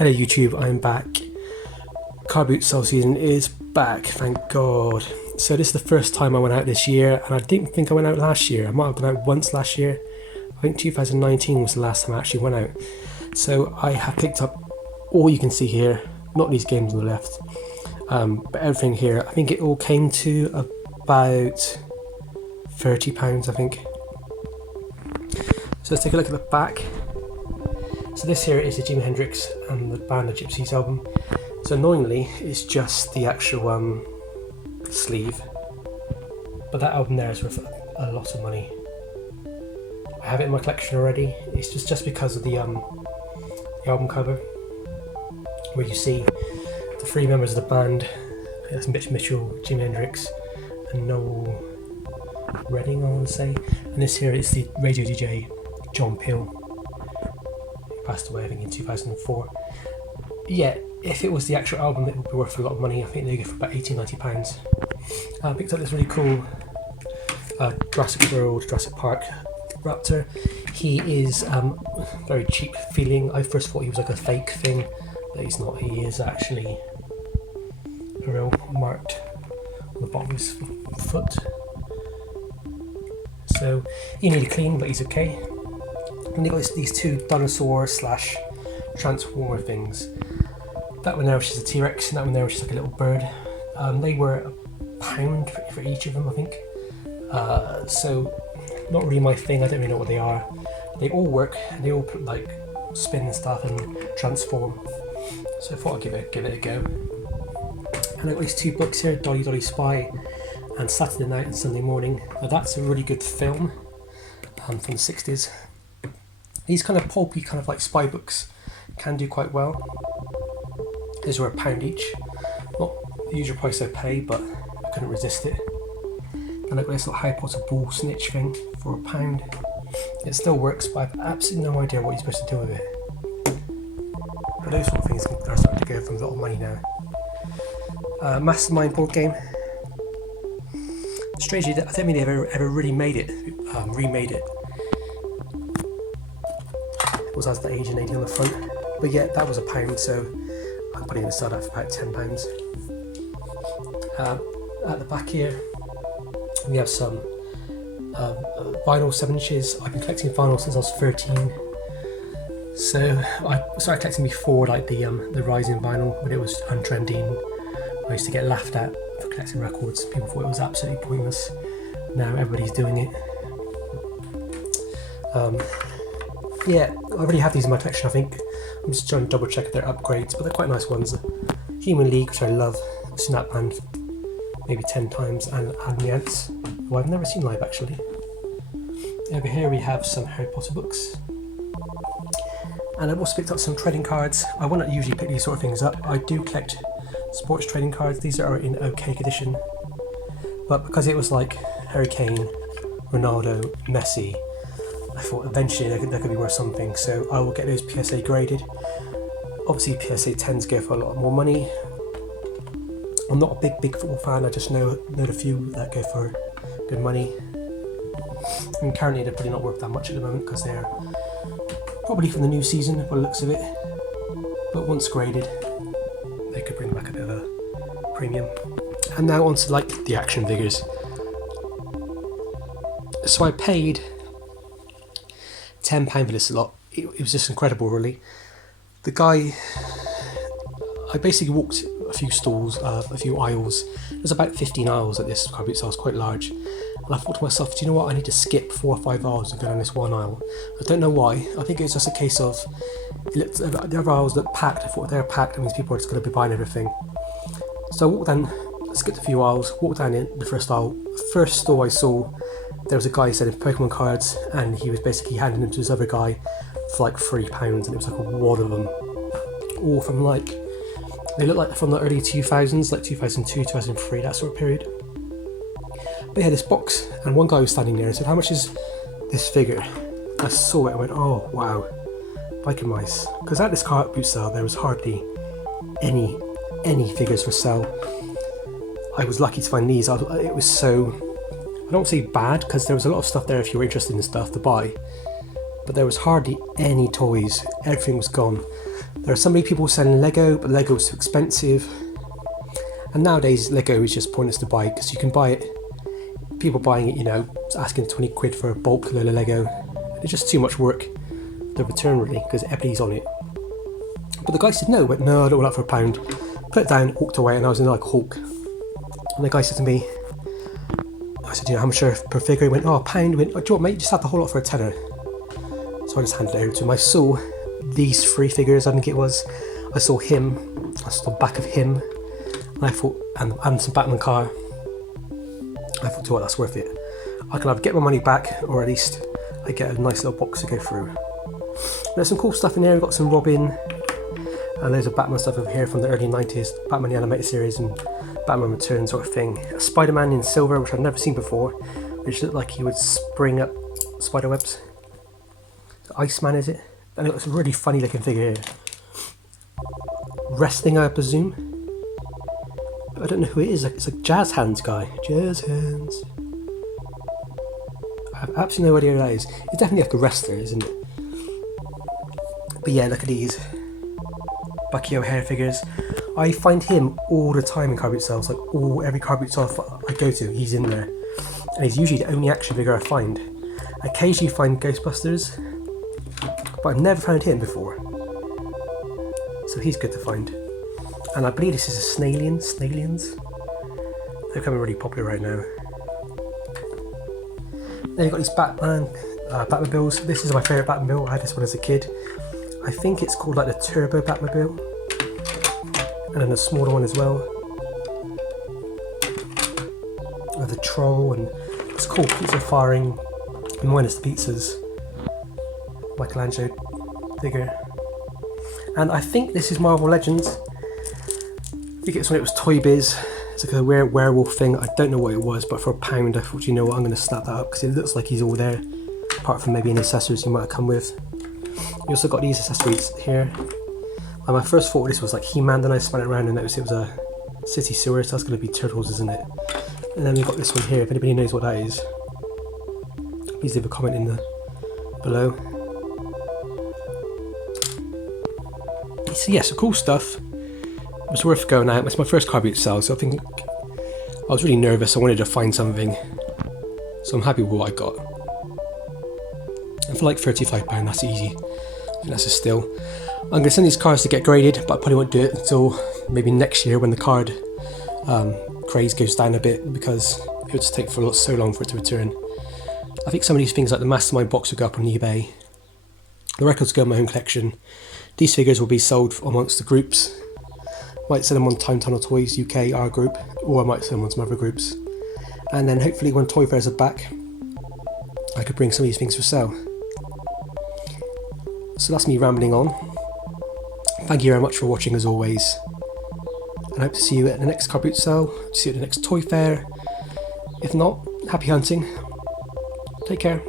Hello YouTube, I'm back. Carboot sale season is back, thank God. So this is the first time I went out this year, and I didn't think I went out last year. I might have gone out once last year. I think 2019 was the last time I actually went out. So I have picked up all you can see here, not these games on the left, but everything here. I think it all came to about £30, I think. So let's take a look at the back. So this here is the Jimi Hendrix and the Band of Gypsies album. So annoyingly, it's just the actual sleeve, but that album there is worth a lot of money. I have it in my collection already. It's just because of the album cover, where you see the three members of the band. That's Mitch Mitchell, Jimi Hendrix, and Noel Redding, I want to say. And this here is the radio DJ John Peel. Passed away I think in 2004. Yeah, if it was the actual album it would be worth a lot of money. I think they go for about £80–90. I picked up this really cool Jurassic World, Jurassic Park Raptor. He is very cheap feeling. I first thought he was like a fake thing, but he's not. He is actually a real marked on the bottom of his foot. So you need a clean, but he's okay. And they've got these two dinosaur / transformer things. That one there which is a T-Rex, and that one there which is like a little bird. They were £1 for each of them, I think. So not really my thing. I don't really know what they are. They all work, and they all like spin and stuff and transform. So I thought I'd give it a go. And I've got these two books here, Dolly Dolly Spy and Saturday Night and Sunday Morning. Now that's a really good film from the 60s. These kind of pulpy, kind of like spy books can do quite well. These were £1 each. Not the usual price I pay, but I couldn't resist it. And I've got this little Harry Potter ball snitch thing for £1. It still works, but I have absolutely no idea what you're supposed to do with it. But those sort of things are starting to go for a lot of money now. Mastermind board game. Strangely, I don't think they've ever really made it, remade it. It was as the age and 80 on the front, but yeah, that was £1, so I'm putting it aside at about £10. At the back here, we have some vinyl 7-inches. I've been collecting vinyl since I was 13. So I started collecting before like the rise in vinyl, when it was untrending. I used to get laughed at for collecting records. People thought it was absolutely pointless. Now everybody's doing it. Yeah, I already have these in my collection, I think. I'm just trying to double check if they're upgrades, but they're quite nice ones. Human League, which I love. I've seen that band maybe 10 times, and the Ants, who I've never seen live actually. Over here we have some Harry Potter books. And I've also picked up some trading cards. I wouldn't usually pick these sort of things up. I do collect sports trading cards. These are in OK condition. But because it was like Harry Kane, Ronaldo, Messi, I thought eventually there could be worth something, so I will get those PSA graded. Obviously PSA 10s go for a lot more money. I'm not a big football fan, I just know a few that go for good money. And currently they're probably not worth that much at the moment because they're probably from the new season by the looks of it. But once graded, they could bring back a bit of a premium. And now on to like the action figures. So I paid £10 for this lot. It was just incredible, really. The guy, I basically walked a few stalls, a few aisles. There's about 15 aisles at this Carboot sale, it's quite large. And I thought to myself, do you know what? I need to skip 4 or 5 aisles and go down this one aisle. I don't know why. I think it's just a case of the other aisles look packed. I thought they're packed, that means people are just going to be buying everything. So I walked down, skipped a few aisles, walked down in the first aisle. First store I saw, there was a guy selling Pokemon cards, and he was basically handing them to this other guy for like £3, and it was like a wad of them, all from like, they look like from the early 2000s, like 2002, 2003, that sort of period. But yeah, this box, and one guy was standing there and said, "How much is this figure?" I saw it and went, "Oh wow, like a mice," because at this Carboot sale there was hardly any figures for sale. I was lucky to find these. It was so, I don't say bad, because there was a lot of stuff there if you were interested in stuff to buy, but there was hardly any toys. Everything was gone. There are so many people selling Lego, but Lego is too expensive. And nowadays Lego is just pointless to buy because you can buy it. People buying it, you know, asking 20 quid for a bulk load of Lego. It's just too much work to return really because everybody's on it. But the guy said no, went no, I don't want that for £1. Put it down, walked away, and I was in like Hulk. And the guy said to me, I said, you know, how much per figure? He went, oh, £1. He went, oh, do you want, mate? Just have the whole lot for a tenner. So I just handed it over to him. I saw these 3 figures, I think it was. I saw him, I saw the back of him, and I thought, and some Batman car. I thought, to what, that's worth it. I can either get my money back, or at least I get a nice little box to go through. There's some cool stuff in here. We've got some Robin, and there's a Batman stuff over here from the early 90s, Batman the Animated Series and Batman Returns sort of thing. A Spider-Man in silver, which I've never seen before, which looked like he would spring up spider webs. Iceman, is it? And it looks a really funny looking figure here. Wrestling, I presume. But I don't know who it is. It's a Jazz Hands guy. Jazz Hands. I have absolutely no idea who that is. It's definitely like a wrestler, isn't it? But yeah, look at these Bucky O'Hare figures. I find him all the time in Carboot sales. Like every Carboot sale I go to, he's in there. And he's usually the only action figure I find. I occasionally find Ghostbusters, but I've never found him before. So he's good to find. And I believe this is a Snailians. They're becoming really popular right now. Then you've got these Batmobiles. This is my favourite Batmobile. I had this one as a kid. I think it's called like the Turbo Batmobile. And then a smaller one as well. The Troll, and it's cool. Pizza firing, minus the pizzas. Michelangelo figure. And I think this is Marvel Legends. I think it's when it was Toy Biz. It's like a werewolf thing. I don't know what it was, but for £1 I thought, you know what, I'm going to snap that up because it looks like he's all there, apart from maybe any accessories you might have come with. You also got these accessories here. And my first thought of this was like He-Man, then I spun it around and noticed it was a city sewer, so that's going to be Turtles, isn't it? And then we've got this one here, if anybody knows what that is, please leave a comment in below. So yeah, so cool stuff. It was worth going out. It's my first Carboot sale, so I think I was really nervous. I wanted to find something, so I'm happy with what I got. And for like £35, that's easy. I think that's a steal. I'm going to send these cards to get graded, but I probably won't do it until maybe next year when the card craze goes down a bit, because it would just take so long for it to return. I think some of these things like the Mastermind box will go up on eBay. The records go in my own collection. These figures will be sold amongst the groups. Might sell them on Time Tunnel Toys UK, our group, or I might sell them on some other groups. And then hopefully when toy fairs are back, I could bring some of these things for sale. So that's me rambling on. Thank you very much for watching as always. And I hope to see you at the next Carboot sale, see you at the next toy fair. If not, happy hunting. Take care.